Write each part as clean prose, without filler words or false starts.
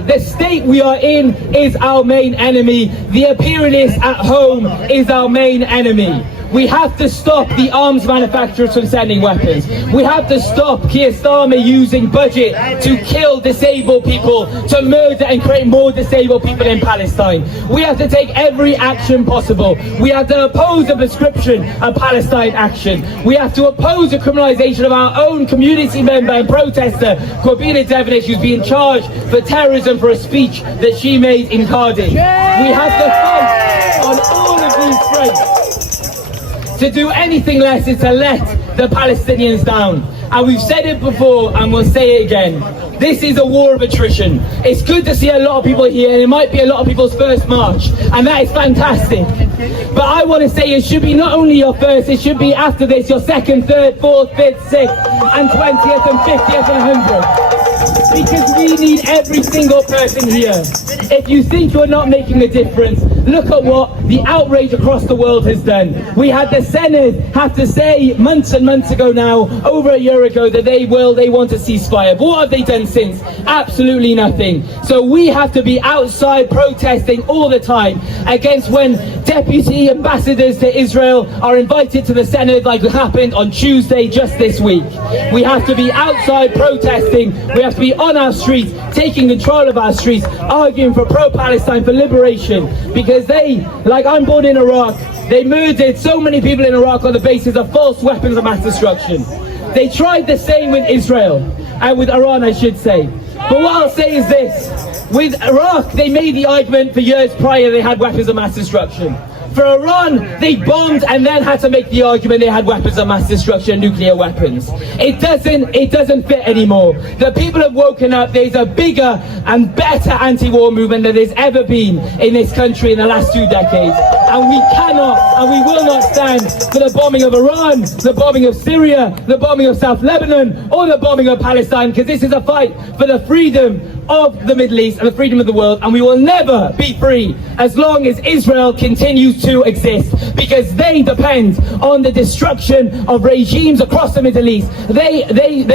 The state we are in is our main enemy. The imperialists at home is our main enemy. We have to stop the arms manufacturers from sending weapons. We have to stop Keir Starmer using budget to kill disabled people, to murder and create more disabled people in Palestine. We have to take every action possible. We have to oppose the prescription of Palestine action. We have to oppose the criminalisation of our own community member and protester, Corbina Devonish, who's being charged for terrorism for a speech that she made in Cardiff. We have to fight on all of these fronts. To do anything less is to let the Palestinians down. And we've said it before and we'll say it again. This is a war of attrition. It's good to see a lot of people here, and it might be a lot of people's first march, and that is fantastic. But I want to say it should be not only your first, it should be after this your second, third, fourth, fifth, sixth, and 20th and 50th and 100th. Because we need every single person here. If you think you're not making a difference, look at what the outrage across the world has done. We had the Senate have to say months and months ago now, over a year ago, that they want a ceasefire. But what have they done since? Absolutely nothing. So we have to be outside protesting all the time against when deputy ambassadors to Israel are invited to the Senate, like happened on Tuesday just this week. We have to be outside protesting. We have to be on our streets, taking control of our streets, arguing for pro-Palestine, for liberation. Because they, like I'm born in Iraq, they murdered so many people in Iraq on the basis of false weapons of mass destruction. They tried the same with Israel, and with Iran I should say. But what I'll say is this, with Iraq they made the argument for years prior they had weapons of mass destruction. For Iran, they bombed and then had to make the argument they had weapons of mass destruction, nuclear weapons. It doesn't fit anymore. The people have woken up. There's a bigger and better anti-war movement than there's ever been in this country in the last 2 decades. And we cannot and we will not stand for the bombing of Iran, the bombing of Syria, the bombing of South Lebanon, or the bombing of Palestine, because this is a fight for the freedom of the Middle East and the freedom of the world, and we will never be free as long as Israel continues to exist, because they depend on the destruction of regimes across the Middle East. They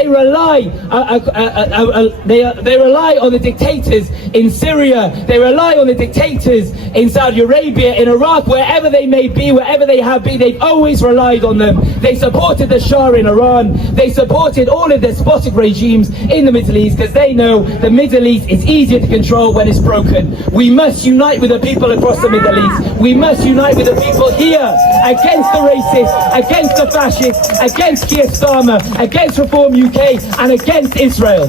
rely on the dictators in Syria. They rely on the dictators in Saudi Arabia, in Iraq, wherever they may be, wherever they have been. They've always relied on them. They supported the Shah in Iran. They supported all of the despotic regimes in the Middle East because they know the Middle East is easier to control when it's broken. We must unite with the people across the Middle East. We must unite with the people here against the racists, against the fascists, against Keir Starmer, against Reform UK, and against Israel.